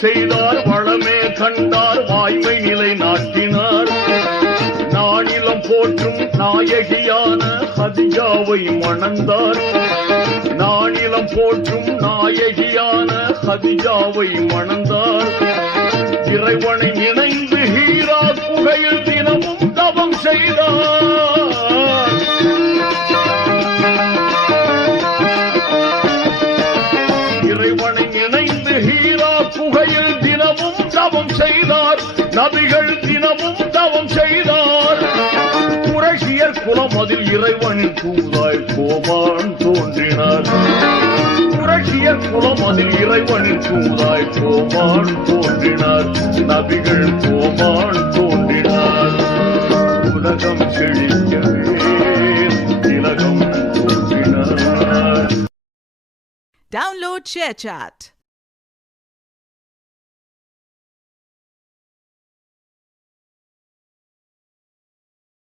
செய்தார் வளமே கண்டார் வாய்மை நிலை நாட்டினார் நானிலம் போற்றும் நாயகியான ஹதிஜாவை மணந்தார். நாணிலம் போற்றும் நாயகியான ஹதிஜாவை மணந்தார். இறைவனை இணைந்து ஹீரா புகையில் இணைந்து ஹீரா புகையில் தினமும் தவம் செய்தார். நபிகள் தினமும் தவம் செய்தார். குரஷியர் குலம் அதில் இறைவனின் தூதாய் கோமான் தோன்றினார். குரஷியர் குலம் அதில் இறைவனின் தூதாய் கோமான் தோன்றினார். நபிகள் கோமான் தோன்றினார். உலகம் செழிக்கவே திலகம் தோன்றினார். Download ShareChat.